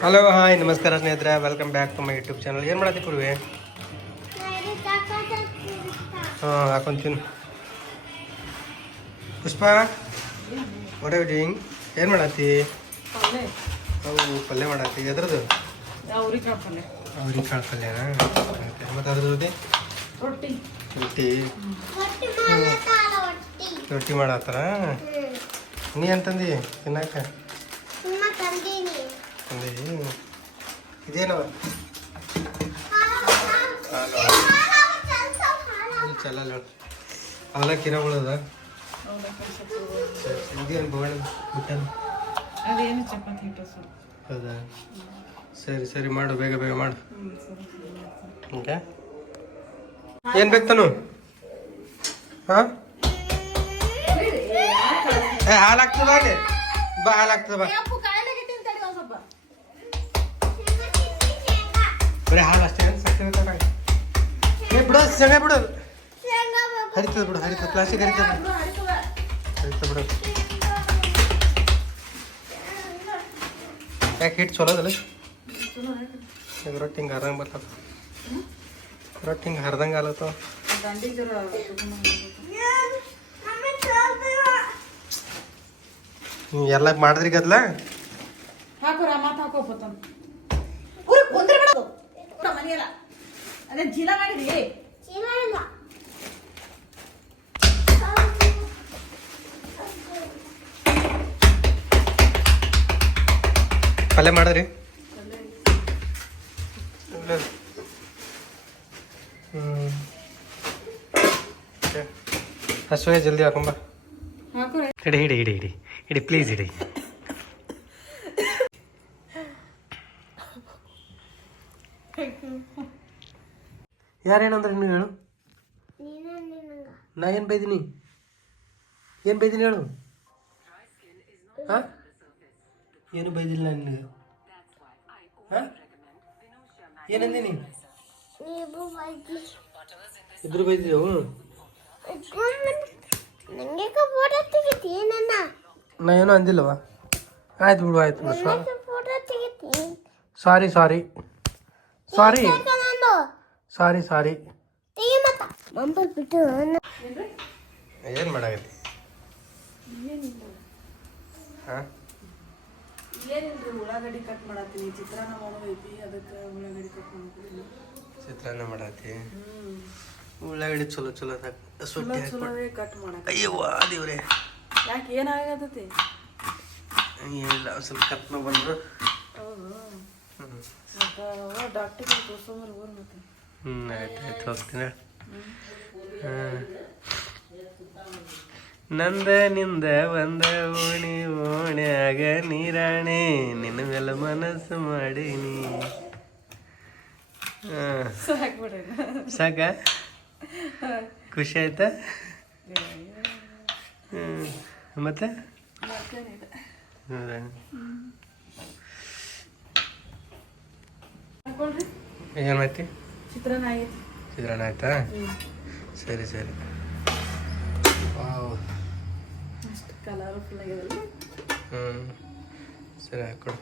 Hello hi ನಮಸ್ಕಾರ ಸ್ನೇಹಿತರೆ. Welcome back to my YouTube channel ಏನು ಮಾಡತ್ತಿ ಕುರುವೆ? ಹಾಂ ಹಾಕೊಂತೀನಿ. ಪುಷ್ಪ ವಾಟ್ ಆರ್ ಡೂಯಿಂಗ್ ಏನು ಮಾಡತ್ತಿ? ಅವು ಪಲ್ಯ ಮಾಡತ್ತಿ. ಎದ್ರದ್ದು ಅವ್ರಿಗೆ ಮತ್ತೆ ಕಾಳು ಪಲ್ಯನಾ ಮತ್ತು ಅದ್ರ ಜೊತೆ ರೊಟ್ಟಿ. ರೊಟ್ಟಿ. ರೊಟ್ಟಿ ಮಾಡತ್ತಾರ ನೀ ಅಂತಂದಿ ತಿನ್ನಕ್ಕ? ಇದೇನವ? ಚಲ್ಲ ಅವೆಲ್ಲ ಕಿರಗಳದ ಅವಲಕ್ಕಿ ಸ್ವಲ್ಪ ಇದೇನು ಬಗಣ ಬಿಟ್ಟನ ಅದೇನು ಚಪಾತಿ ಹಿಟ್ಟು ಸ್ವಲ್ಪ ಹೌದಾ? ಸರಿ ಸರಿ ಮಾಡು ಬೇಗ ಬೇಗ ಮಾಡು. ಓಕೆ? ಏನು ಬೇಕು ತಾನು? ಹಾಂ? ಏ ಹಾಲು ಆಗ್ತದ ಅಲ್ಲಿ? ಬಾ ಹಾಲು ಆಗ್ತದ ಬಾ. ಬರೀ ಹಾಲು ಅಷ್ಟೇ ಸಕ್ಕರೆ ತಗೊಂಡು ಏ ಬಿಡು ಸೆಣೆ ಬಿಡು. ಹರಿತದ ಬಿಡು ಹರಿತದ ಪ್ಲಾಸ್ಟಿಕ್ ಹರಿತದ ಹರಿತದ ಬಿಡು. ಯಾಕೆ ಹಿಟ್ಟು ಚಲೋ ಅದಲ್ಲ? ರೊಟ್ಟಿ ಹಿಂಗೆ ಹರ್ದಂಗೆ ಬರ್ತದ. ರೊಟ್ಟಿ ಹಿಂಗೆ ಹರ್ದಂಗೆ ಆಲತ್ತವ ಎಲ್ಲ ಮಾಡಿದ್ರಿ ಗದ್ಲ? ಹಾಕೋರ ಮಾತು ಹಾಕೋಪತ್ತನ್ ಊರ ಕುಂದ್ರೆ ಊರ ಮನೆಯಲ್ಲ. ಅದೇ ಜೀಲ ಮಾಡಿದಿ ಪಲ್ಯ ಮಾಡಿದ್ರಿ? ಹಸುವೆ ಜಲ್ದಿ ಹಾಕೊಂಬ ಇಡಿ ಹಿಡಿ ಹಿಡಿ ಹಿಡಿ ಹಿಡಿ. ಹಿಡಿ ಪ್ಲೀಸ್ ಹಿಡಿ. ಯಾರೇನಂದ್ರೆ ನೀವು ಹೇಳು? ನಾ ಏನು ಬೈದೀನಿ? ಏನು ಬೈದೀನಿ ಹೇಳು? ಹಾಂ? ಏನು ಬೈದಿಲ್ಲ ನಾನು ನಿನಗೆ. ಹಾಂ? ಏನಂದೀನಿ? ಇಬ್ರು ಬೈದಿದ್ದೆವು ನಂಗೆ ಫೋಟೋ ತೆಗಿತೀನನ್ನ ನಾ ಏನೂ ಅಂದಿಲ್ಲವ ಆಯ್ತು ಬಿಡು ಆಯ್ತು ಬಿಡು. ಫೋಟೋ ತೆಗಿತೀನಿ ಸಾರಿ ಸಾರಿ ಸಾರಿ ಸಾರಿ ಸಾರಿ ಏನು ಮಾಡಾಗತ್ತಿ ಹಾಂ? ಏನಿಲ್ರಿ ಉಳ್ಳಾಗಡ್ಡಿ ಕಟ್ ಮಾಡತ್ತೀನಿ. ಚಿತ್ರಾನ್ನ ಮಾಡೋದೈತಿ ಅದಕ್ಕೆ ಉಳ್ಳಾಗಡ್ಡಿ ಕಟ್ ಮಾಡ್ತೀನಿ ಚಿತ್ರಾನ್ನ ಮಾಡತ್ತಿ? ಉಳ್ಳಾಗಡ್ಡಿ ಚಲೋ ಚಲೋ ಸೊಟ್ಟಿ ಚಲೋವೇ ಕಟ್ ಮಾಡಕ್ಕೆ ಅಯ್ಯವ್ವ ದೇವ್ರೆ. ಯಾಕೆ ಏನಾಗತೈತಿ ಏನಿಲ್ಲ ಒಂದ್ ಸ್ವಲ್ಪ ಕಟ್ ಬಂದ್ರು ಹ್ಞೂ ಆಯ್ತು ಆಯ್ತು ಹೋಗ್ತೀನಿ ಹಾಂ. ನಂದ ನಿಂದ ಒಂದ ಓಣಿ ಓಣ್ಯಾಗ ನೀರಾಣೆ ನಿನ್ನ ಮೇಲೆ ಮನಸ್ಸು ಮಾಡೀನಿ. ಸಾಕ? ಖುಷಿ ಆಯ್ತಾ. ಮತ್ತೆ? ಮತ್ತೇನಿಲ್ಲ ಹೌದಾ ಹಾಕೊಳ್ರಿ ಏನು ಚಿತ್ರಾನ್ನ ಆಗೈತಿ. ಚಿತ್ರಾನ್ನ ಆಯ್ತಾ? ಸರಿ ಸರಿ. ಅಷ್ಟು ಕಲರ್ಫುಲ್ ಆಗ್ಯದಲ್ಲ ಹ್ಞೂ ಸರಿ ಹಾಕ್ಕೊಡು.